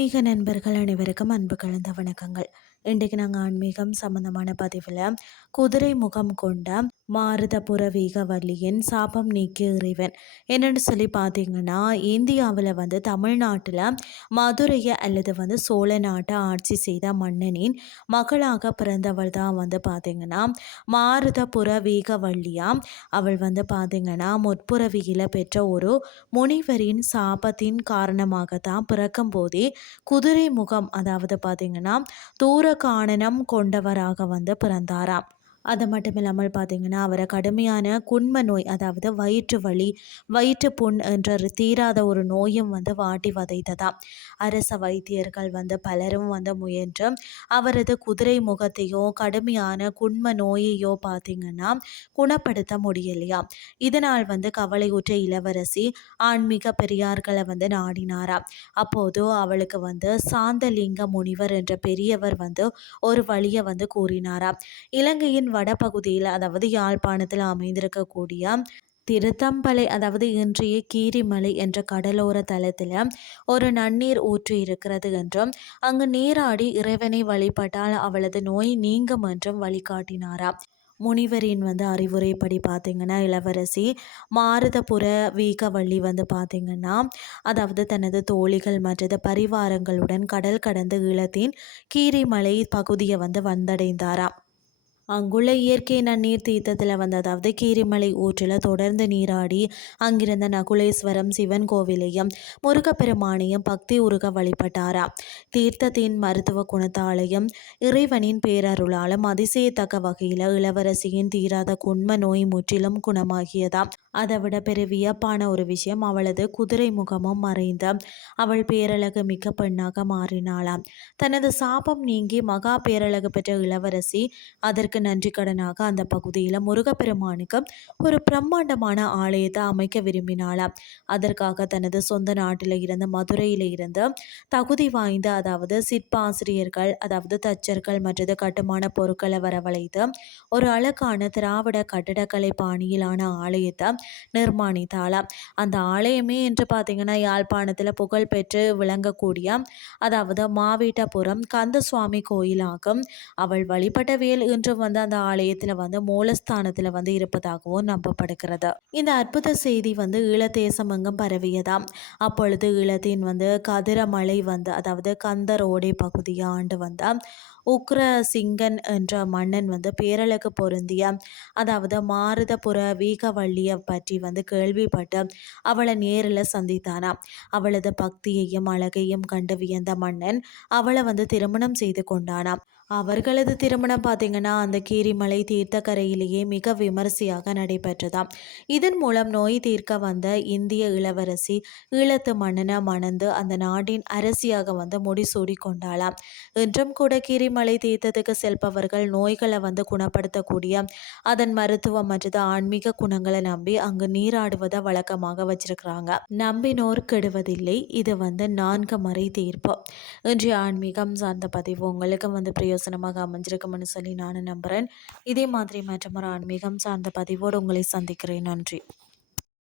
ஆன்மீக நண்பர்கள் அனைவருக்கும் அன்பு கலந்த வணக்கங்கள். இன்றைக்கு நாங்கள் ஆன்மீகம் சம்பந்தமான பதிவில் குதிரை முகம் கொண்ட மாருதபுர வீகவல்லியின் சாபம் நீக்கிய இறைவன் என்னன்னு சொல்லி பார்த்தீங்கன்னா, இந்தியாவில் தமிழ்நாட்டில் மதுரையை அல்லது சோழ நாட்டை ஆட்சி செய்த மன்னனின் மகளாக பிறந்தவள் தான் பார்த்தீங்கன்னா மாருதபுர வீகவல்லியா. அவள் பார்த்தீங்கன்னா முற்புறவியில் பெற்ற ஒரு முனிவரின் சாபத்தின் காரணமாக தான் பிறக்கும் போதே குதிரை முகம், அதாவது பார்த்தீங்கன்னா தூர காணனம் கொண்டவராக பிறந்தாராம். அது மட்டும் இல்லாமல் பார்த்தீங்கன்னா அவரை கடுமையான குண்ம நோய், அதாவது வயிற்று வலி, வயிற்று புண் என்ற தீராத ஒரு நோயும் வாட்டி வதைத்ததாம். அரச வைத்தியர்கள் பலரும் முயன்று அவரது குதிரை முகத்தையோ கடுமையான குண்ம நோயையோ பார்த்தீங்கன்னா குணப்படுத்த முடியலையா. இதனால் கவலையுற்ற இளவரசி ஆன்மீக பெரியார்களை நாடினாராம். அப்போது அவளுக்கு சாந்தலிங்க முனிவர் என்ற பெரியவர் ஒரு வழியை கூறினாராம். இலங்கையின் வடபகுதியில், அதாவது யாழ்ப்பாணத்தில் அமைந்திருக்கக்கூடிய திருத்தம்பலை, அதாவது இன்றைய கீரிமலை என்ற கடலோர தளத்தில் ஒரு நன்னீர் ஊற்று இருக்கிறது என்றும் அங்கு நீராடி இறைவனை வழிபட்டால் அவளது நோய் நீங்கும் என்றும் வழிகாட்டினாராம். முனிவரின் அறிவுரைப்படி பார்த்தீங்கன்னா இளவரசி மாருதபுர வீகவல்லி பார்த்தீங்கன்னா அதாவது தனது தோழிகள் மற்றது பரிவாரங்களுடன் கடல் கடந்து ஈழத்தின் கீரிமலை பகுதியை வந்தடைந்தாராம். அங்குள்ள இயற்கை நன்னீர் தீர்த்தத்தில் அதாவது கீரிமலை ஊற்றில் தொடர்ந்து நீராடி அங்கிருந்த நகுலேஸ்வரம் சிவன் கோவிலையும் முருகப்பெருமானையும் பக்தி உருக வழிபட்டாராம். தீர்த்தத்தின் மருத்துவ குணத்தாலையும் இறைவனின் பேரருளாலும் அதிசயத்தக்க வகையில் இளவரசியின் தீராத குண்ம நோய் முற்றிலும் குணமாகியதாம். அதை விட பெரிய வியப்பான ஒரு விஷயம், அவளது குதிரை முகமும் மறைந்த அவள் பேரழகு மிக்க பெண்ணாக மாறினாளாம். தனது சாபம் நீங்கி மகா பேரழகு பெற்ற இளவரசி அதற்கு நன்றி கடனாக அந்த பகுதியில் முருகப்பெருமானுக்கு ஒரு பிரம்மாண்டமான ஆலயத்தை அமைக்க விரும்பினாளாம். அதற்காக தனது சொந்த நாட்டில் இருந்து மதுரையில் இருந்து தகுதி வாய்ந்த, அதாவது சிற்பாசிரியர்கள், அதாவது தச்சர்கள் மற்றது கட்டுமான பொருட்களை வரவழைத்து ஒரு அழகான திராவிட கட்டிடக்கலை பாணியிலான ஆலயத்தை நிர்மாணித்தாளாம். அந்த ஆலயமே என்று பார்த்தீங்கன்னா யாழ்ப்பாணத்தில் புகழ்பெற்று விளங்கக்கூடிய, அதாவது மாவீட்டபுரம் கந்தசுவாமி கோயிலாகும். அவள் வழிபட்ட வேல் இன்று அந்த ஆலயத்தில் மூலஸ்தானத்தில் இருப்பதாகவும் நம்பப்படுகிறது. இந்த அற்புத செய்தி ஈழத்தேசம் எங்கும் பரவியதாம். அப்பொழுது ஈழத்தின் கதிரமலை அதாவது கந்தரோடை பகுதியை ஆண்டு உக்ர சிங்கன் என்ற மன்னன் பேரழகு பொருந்திய, அதாவது மாருதபுர வீகவல்லியை பற்றி கேள்விப்பட்டு அவளை நேரில் சந்தித்தானாம். அவளது பக்தியையும் அழகையும் கண்டு வியந்த மன்னன் அவளை திருமணம் செய்து கொண்டானாம். அவர்களது திருமணம் பார்த்தீங்கன்னா அந்த கீரிமலை தீர்த்தக்கரையிலேயே மிக விமரிசையாக நடைபெற்றதாம். இதன் மூலம் நோய் தீர்க்க இந்திய இளவரசி ஈழத்து மன்னனை மணந்து அந்த நாட்டின் அரசியாக முடிசூடி கொண்டாளாம். இன்றும் கூட கீரிமலை தீர்த்தத்துக்கு செல்பவர்கள் நோய்களை குணப்படுத்தக்கூடிய அதன் மருத்துவம் மற்றது ஆன்மீக குணங்களை நம்பி அங்கு நீராடுவதை வழக்கமாக வச்சிருக்கிறாங்க. நம்பினோர் கெடுவதில்லை. இது 4 மறை தீர்ப்பு. இன்றைய ஆன்மீகம் சார்ந்த பதிவு உங்களுக்கு பிரயோசனமாக அமைஞ்சிருக்கும்னு சொல்லி நான் நம்புகிறேன். இதே மாதிரி மற்றொரு ஆன்மீகம் சார்ந்த பதிவோடு உங்களை சந்திக்கிறேன். நன்றி.